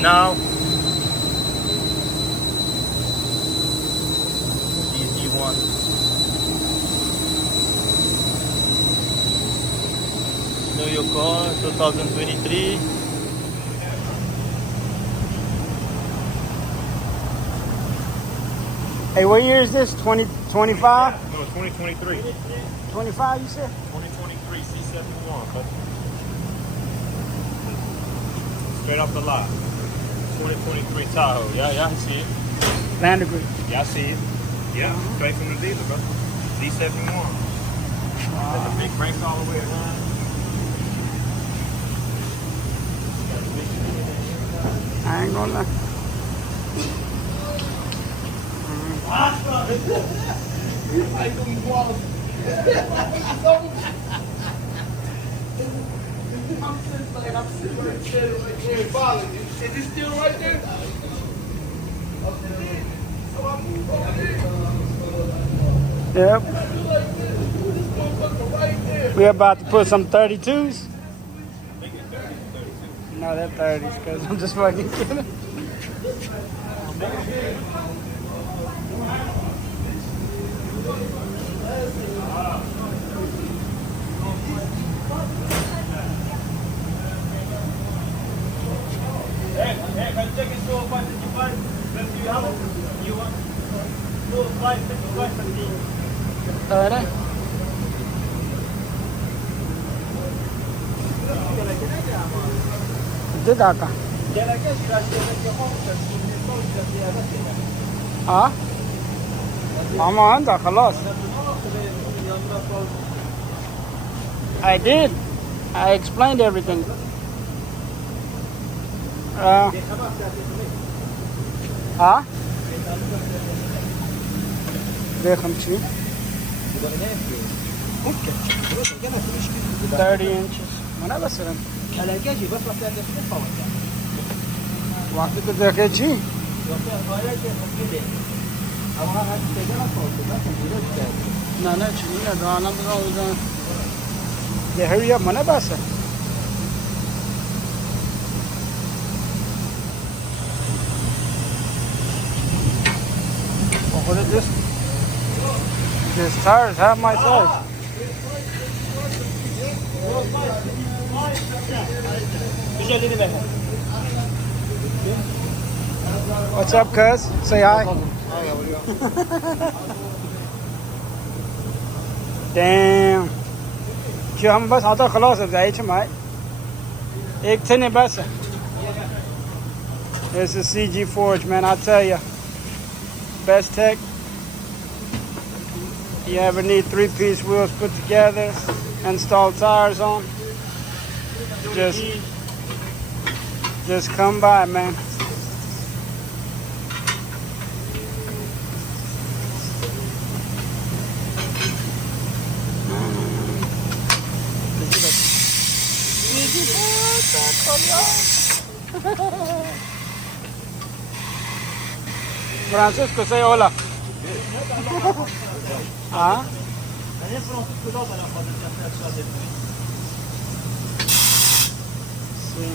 running now. GT1. Know your car, 2023. Hey, what year is this? 2025? No, 2023. 25, you said? 2023 C71. Straight off the lot. 2023 Tahoe. Y'all see it. Land Degree. Y'all see it. Yeah, straight from the dealer, bro. C71. Got the big brakes all the way around. I ain't gonna lie. I'm sitting right there following you. Is it still right there? So I move over there. Yep. This motherfucker right there. We about to put some 32s. No, they're 30s, because I'm just fucking kidding. Hey, can you check into a 555? Let's see how you want. No, 555. Öyle. دي داكا ها ماما عندها خلاص I did. I explained everything. ها ده 50 30 inches mana مثلا کلنگجی بس وقتی ازش نخواهد وقتی که دیگه چی؟ وقتی خواهد که خیلی اما هر دیگه نخواهد نه نه چی نه دانم بزن ده هری اب منه بسه خود this tires have my size. What's up, cuz? Say hi. Damn. شو هم بس عطا خلاص بزايد معي. एक थे नहीं बस. This is CG Forge, man. I tell you, best tech. You ever need 3-piece wheels put together, install tires on? Just come by, man. Francisco, say hola. Ah? Sí.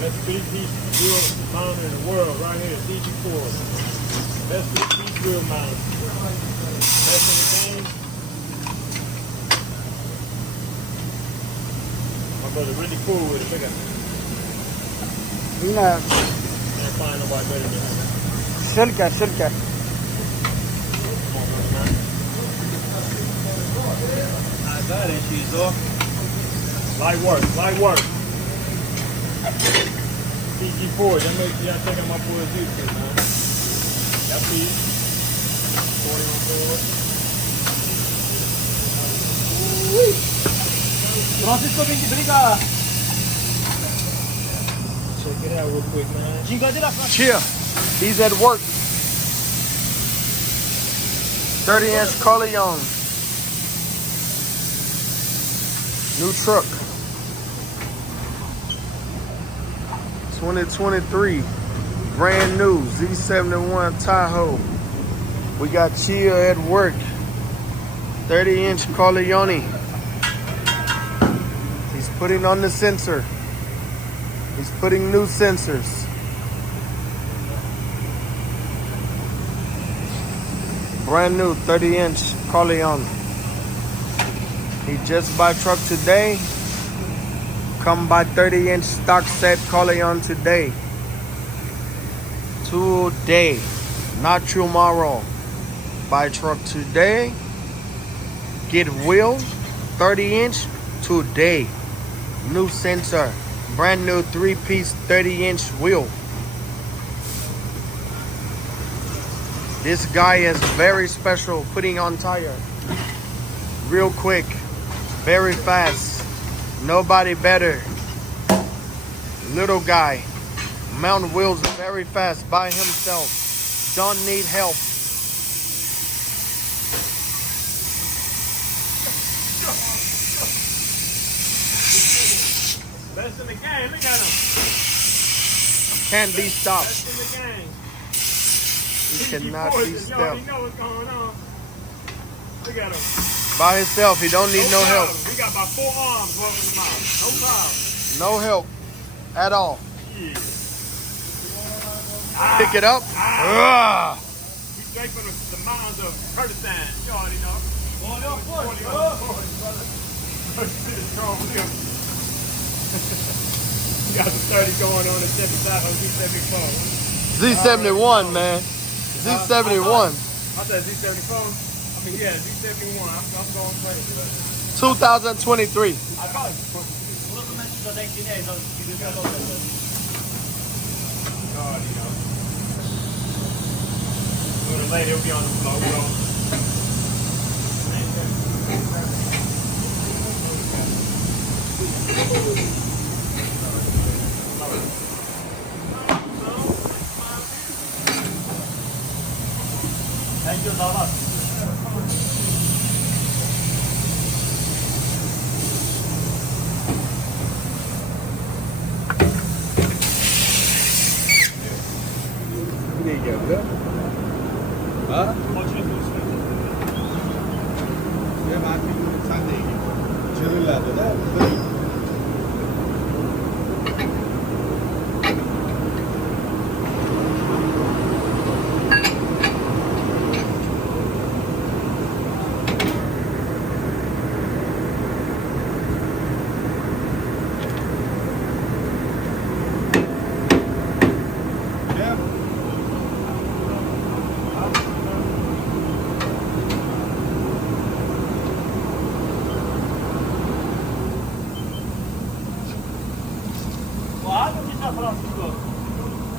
Best 3-piece wheel mount in the world, right here, CG4. Best 3-piece wheel mount. Best in the game. My brother really cool with it. Look at him. Nah. Can't find nobody better than him. Shilka. Come on, brother, man. I got it, she's off. Light work. CG4, that makes y'all checking my boys YouTube, man. That's me. 40 on board. Francisco, briga. Check it out real quick, man. Chill. He's at work. 30-inch Corleone. New truck. 2023. Brand new Z71 Tahoe. We got Chia at work. 30-inch Corleone. He's putting on the sensor. He's putting new sensors. Brand new 30-inch Corleone. He just bought truck today. Come buy 30-inch stock set Corleone today. Today, not tomorrow. Buy truck today. Get wheel 30-inch today. New sensor. Brand new 3-piece 30-inch wheel. This guy is very special putting on tire. Real quick. Very fast. Nobody better. Little guy. Mount wheels very fast by himself. Don't need help. Best in the game. Look at him. Can't be stopped. Best in the game. He cannot be Yo, stopped. you know what's going on. Look at him. By himself, he don't need no help. He got about 4 arms working him out. No problem. No help at all. Yeah. Pick it up. He's straight from the mountains of Kurdistan. You already know. You got the 30 going on the Chevy Tahoe Z71, man. Z71. I said Z74. I mean, yeah, Z71. I'm going crazy. 2023. Sooner or later, he'll be on the floor, bro. Thank you, Lava.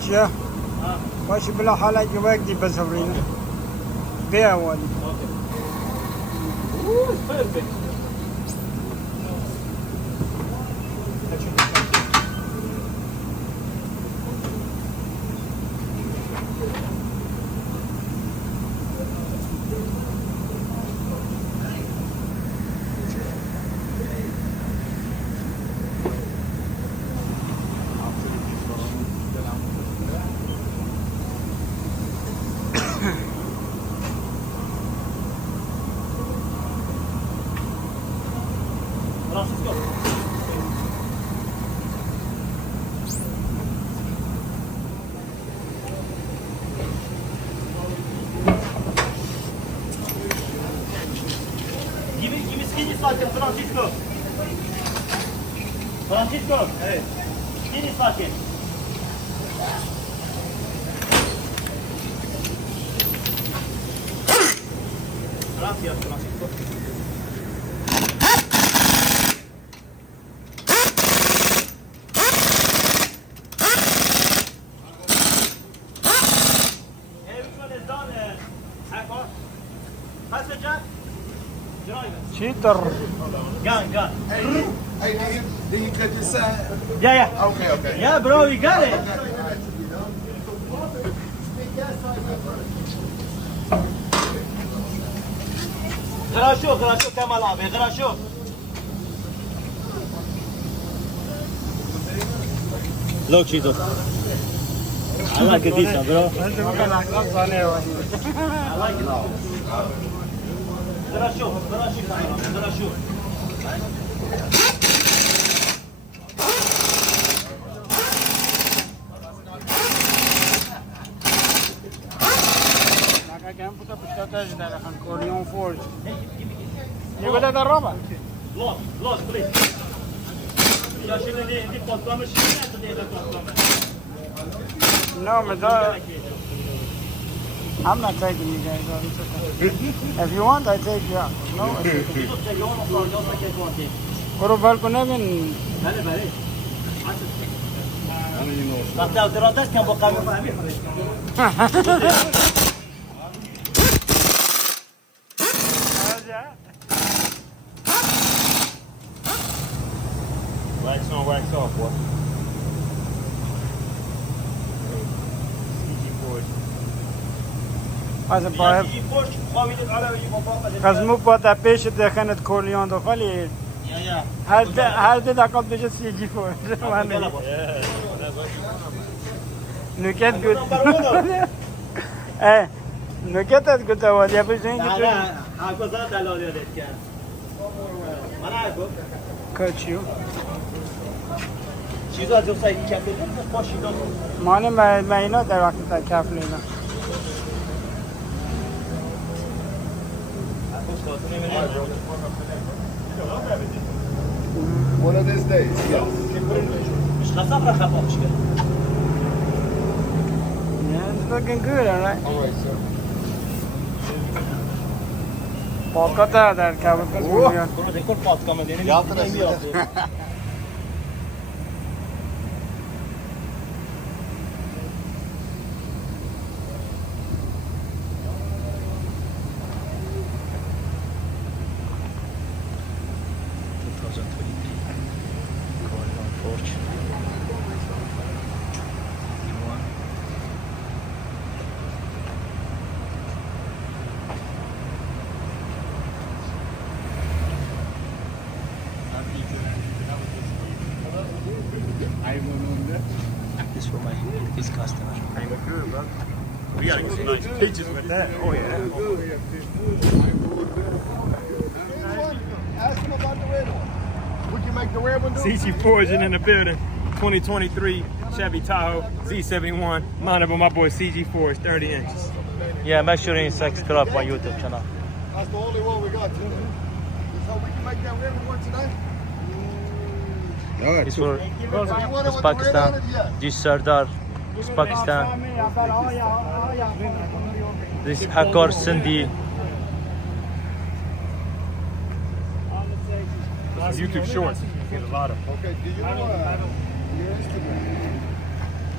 Chia. Başı bile hala güvek gibi sabrina. Beya wali. Ooh, it's perfect. Francisco. Give me skinny sakin Francisco. Francisco. Evet. Skinny sakin. Gracias, Francisco. Cheater. Gun. Hey, did you cut this side? Yeah. Okay. Yeah, bro, you got it. Хорошо, Камал abi, хорошо. Look, Jesus. I like it this one, bro. That's the one I love on there. I like it. Let us show. Acá que han puesto pistotas de la Corleone Forge. ¿Llegó de la ropa? Lost, please. Ya şimdi ne patlamış, ne de patlamış. No, but I'm not taking you guys out. It's okay. If you want, I take you out. No, Oro balcone bin. وقتی اوترات است که با قهوه فهمی خودش. Wax on, wax off, boy. از پای از مو با تا پیش دخنت کورلیون دو خالی هر دقیقه بشه CG فور نکت گود نکتت گود ولی یا بشه اینکه تو حقا زاد دلالی داد کرد من حقا کچیو چیزا جو سایت کفه داد باشید مانه من اینا در وقت تا کف لینا One of these days, yes. مش خسام را خفاف شد Yeah, it's looking good, all right. All right, sir. پاکتا در کبوتر میاد. برو دکور پات کام دینی Yaptınız. نمیاد This for my his customer. Hey, look good, bro. We gotta get some nice pictures with that. Oh, yeah. Ask him about the red one. We can make the red one do it. CG Forging in the building. 2023 Chevy Tahoe Z71. Mounted by my boy CG Forge, 30 inches. Yeah, make sure you subscribe my YouTube channel. That's the only one we got, too. So we can make that red one tonight? It's for You want it with the red on Pakistan. it? Yeah. This Sardar, this Pakistan. This Hakar Sindhi. YouTube shorts. Get a lot of. Okay, do you know your Instagram?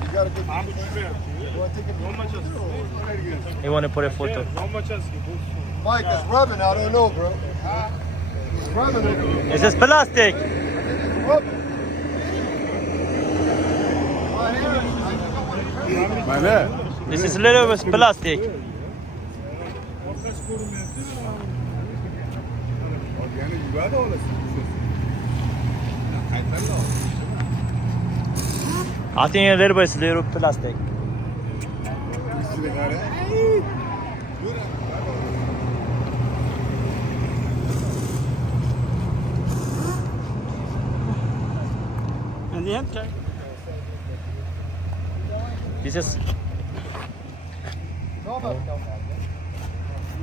You got a good picture? You want to take a You want to put a photo? Mike, it's rubbing. I don't know, bro. It's rubbing. This is plastic. It's rubbing. My hair. This is little bit plastic. I think a little bit is little plastic. And the end, This is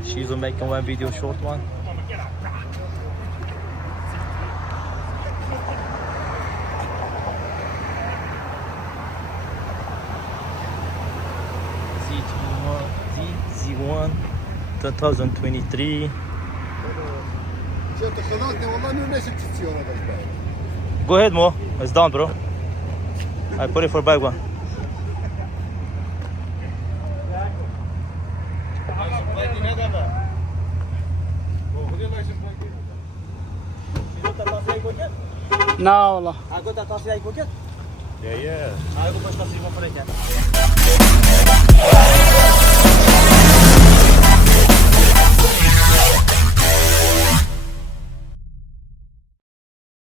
she's making one video short one. Z1 2023. Go ahead, Mo. It's done, bro. I put it for bag one. نه والله Yeah, yeah.